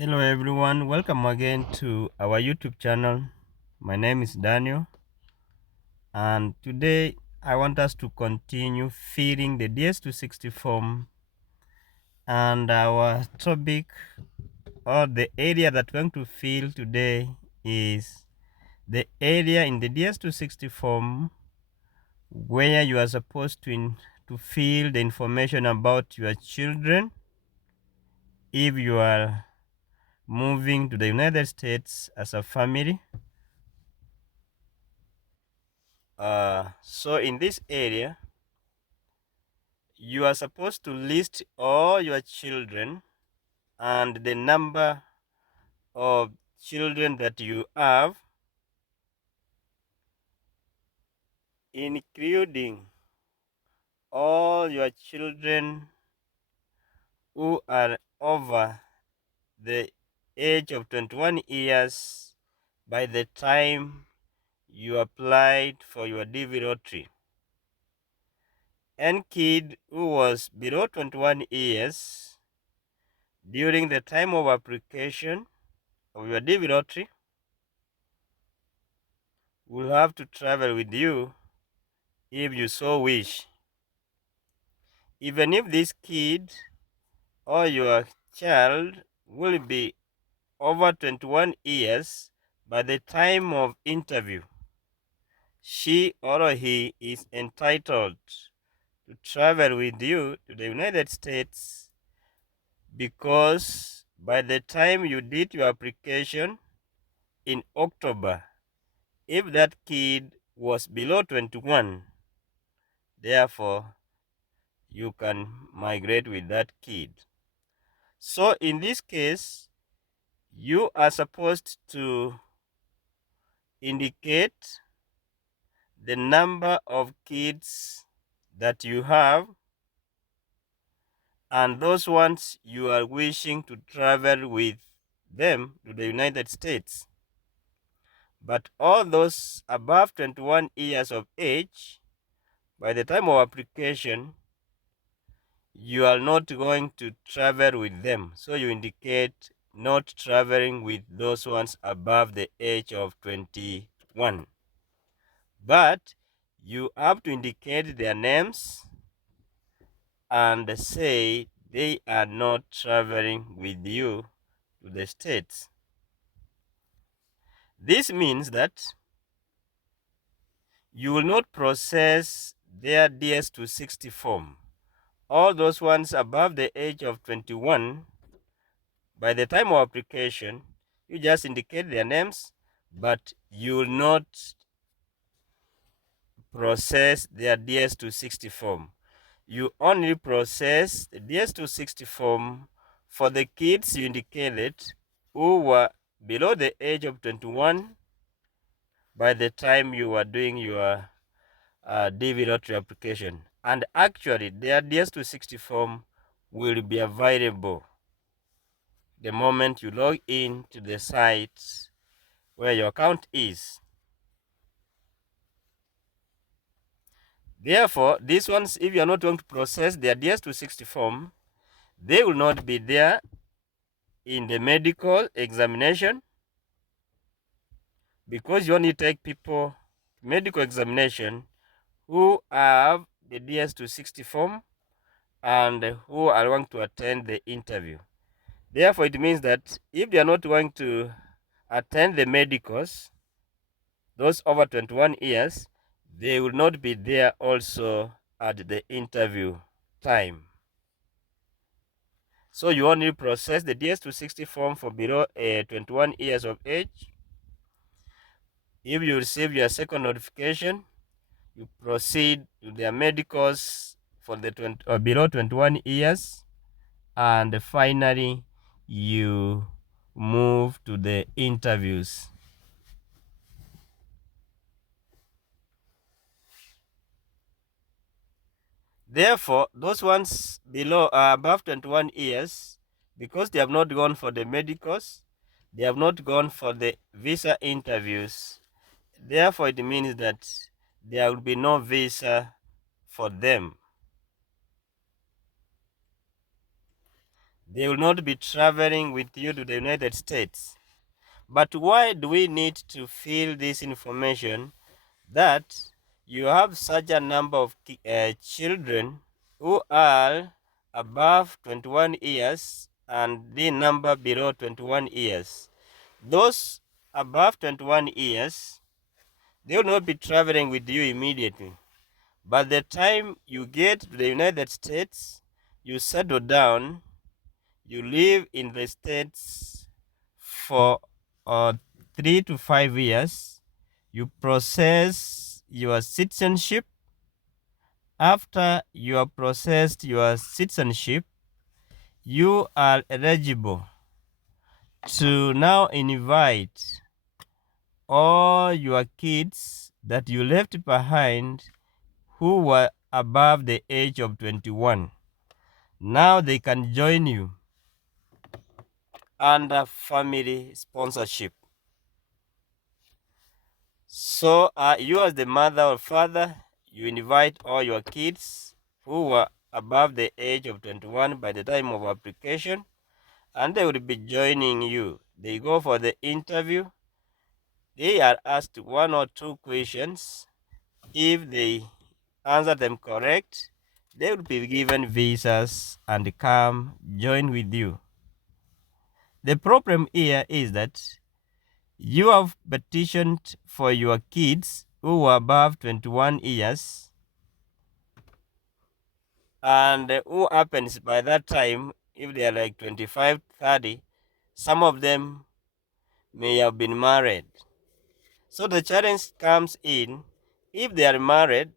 Hello everyone, welcome again to our YouTube channel. My name is Daniel, and today I want us to continue filling the Ds260 form, and our topic or the area that we're going to fill today is the area in the Ds260 form where you are supposed to fill the information about your children if you are moving to the United States as a family. So in this area, you are supposed to list all your children and the number of children that you have, including all your children who are over the age of 21 years by the time you applied for your DV lottery. Any kid who was below 21 years during the time of application of your DV lottery will have to travel with you if you so wish. Even if this kid or your child will be over 21 years by the time of interview, she or he is entitled to travel with you to the United States, because by the time you did your application in October, if that kid was below 21, therefore you can migrate with that kid. So in this case, you are supposed to indicate the number of kids that you have and those ones you are wishing to travel with them to the United States. But all those above 21 years of age, by the time of application, you are not going to travel with them. So you indicate not traveling with those ones above the age of 21. But you have to indicate their names and say they are not traveling with you to the States. This means that you will not process their DS260 form. All those ones above the age of 21, by the time of application, you just indicate their names, but you will not process their DS260 form. You only process the DS260 form for the kids you indicated who were below the age of 21 by the time you were doing your DV lottery application. And actually, their DS260 form will be available the moment you log in to the site where your account is. Therefore, these ones, if you are not going to process their DS260 form, they will not be there in the medical examination, because you only take people medical examination who have the DS260 form and who are going to attend the interview. Therefore, it means that if they are not going to attend the medicals, those over 21 years, they will not be there also at the interview time. So you only process the DS260 form for below 21 years of age. If you receive your second notification, you proceed to their medicals for the below 21 years, and finally you move to the interviews. Therefore, those ones below above 21 years, because they have not gone for the medicals, they have not gone for the visa interviews, therefore it means that there will be no visa for them. they will not be traveling with you to the United States. But why do we need to fill this information that you have such a number of children who are above 21 years and the number below 21 years? Those above 21 years, they will not be traveling with you immediately. By the time you get to the United States, you settle down, you live in the States for 3 to 5 years, you process your citizenship. After you have processed your citizenship, you are eligible to now invite all your kids that you left behind who were above the age of 21. Now they can join you under family sponsorship. So you as the mother or father, you invite all your kids who were above the age of 21 by the time of application, and they will be joining you. They go for the interview. They are asked 1 or 2 questions. If they answer them correct, they will be given visas and come join with you. The problem here is that you have petitioned for your kids who were above 21 years, and who happens by that time, if they are like 25, 30, some of them may have been married. So the challenge comes in, if they are married,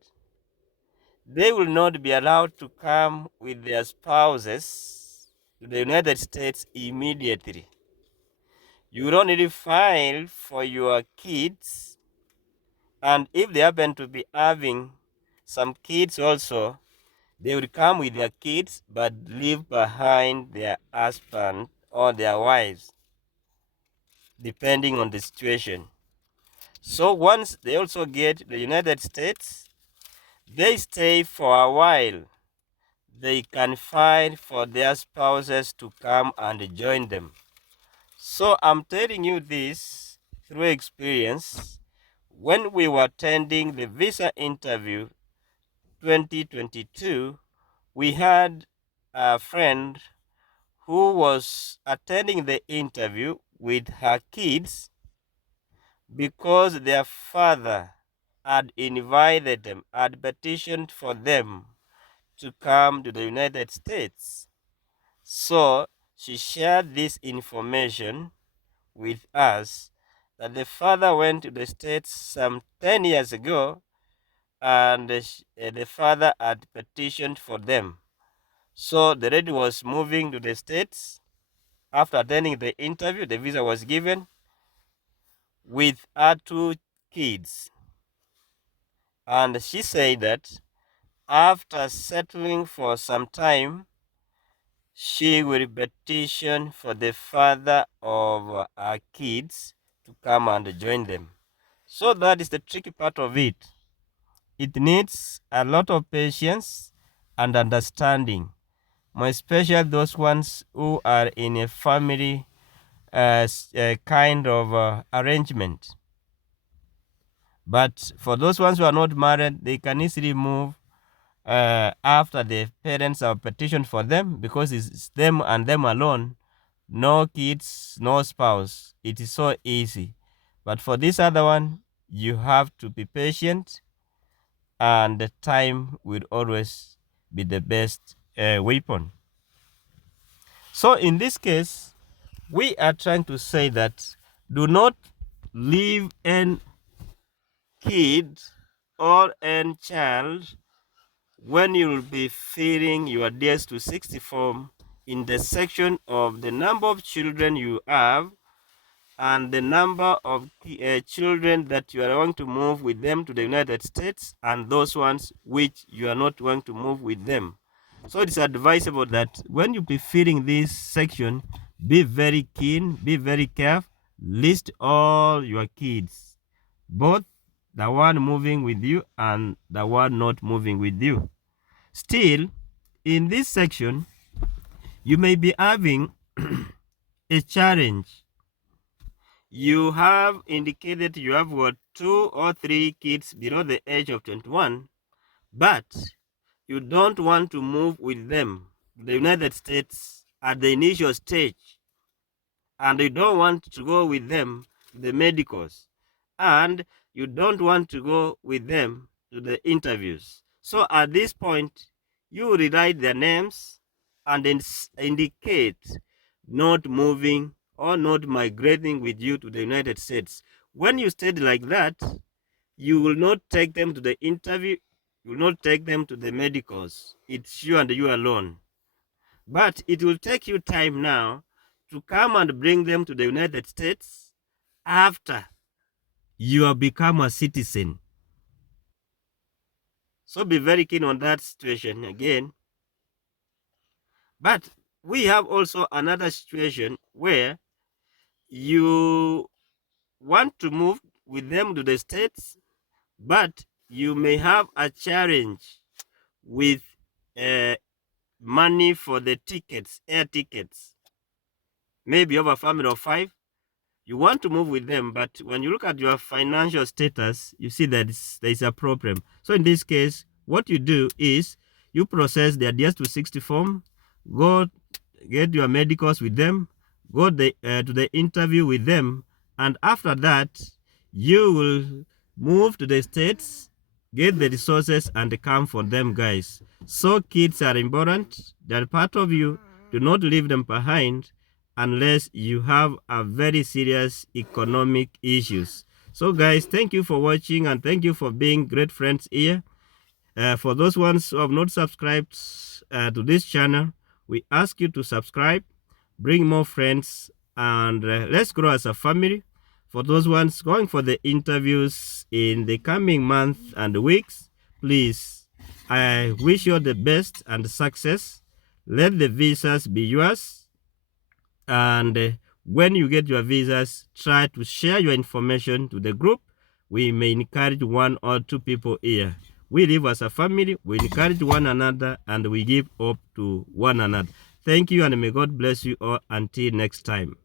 they will not be allowed to come with their spouses to the United States immediately. You don't need to file for your kids, and if they happen to be having some kids also, they will come with their kids but leave behind their husband or their wives, depending on the situation. So once they also get to the United States, they stay for a while. They can file for their spouses to come and join them. So I'm telling you this through experience. When we were attending the visa interview 2022, we had a friend who was attending the interview with her kids because their father had invited them, had petitioned for them to come to the United States. So she shared this information with us that the father went to the States some 10 years ago, and the father had petitioned for them. So the lady was moving to the States. After attending the interview, the visa was given with her 2 kids. And she said that after settling for some time, she will petition for the father of her kids to come and join them. So that is the tricky part of it. It needs a lot of patience and understanding, more especially those ones who are in a family kind of arrangement. But for those ones who are not married, they can easily move after the parents have petitioned for them, because it's them and them alone, no kids, no spouse. It is so easy. But for this other one, you have to be patient, and the time will always be the best weapon. So in this case, we are trying to say that do not leave an kid or an child when you will be filling your Ds260 form in the section of the number of children you have and the number of children that you are going to move with them to the United States, and those ones which you are not going to move with them. So it's advisable that when you be filling this section, be very keen, be very careful, list all your kids, both the one moving with you and the one not moving with you. Still, in this section, You may be having a challenge. You have indicated you have got 2 or 3 kids below the age of 21, but you don't want to move with them to the United States at the initial stage, and you don't want to go with them to the medicals, and you don't want to go with them to the interviews. So at this point, you rewrite their names and indicate not moving or not migrating with you to the United States. When you state like that, you will not take them to the interview, you will not take them to the medicals. It's you and you alone. But it will take you time now to come and bring them to the United States after you have become a citizen. So be very keen on that situation again. But we have also another situation where you want to move with them to the States, but you may have a challenge with money for the tickets, air tickets. Maybe you have a family of 5. You want to move with them, but when you look at your financial status, you see that there is a problem. So in this case, what you do is you process their Ds260 form, go get your medicals with them, go to the interview with them, and after that, you will move to the States, get the resources, and come for them, guys. So kids are important. They're part of you. Do not leave them behind unless you have a very serious economic issues. So guys, thank you for watching, and thank you for being great friends here. For those ones who have not subscribed to this channel, we ask you to subscribe, bring more friends, and let's grow as a family. For those ones going for the interviews in the coming month and weeks, please, I wish you the best and success. Let the visas be yours, and when you get your visas, try to share your information to the group. We may encourage 1 or 2 people here. We live as a family, we encourage one another, and we give hope to one another. Thank you, and may God bless you all until next time.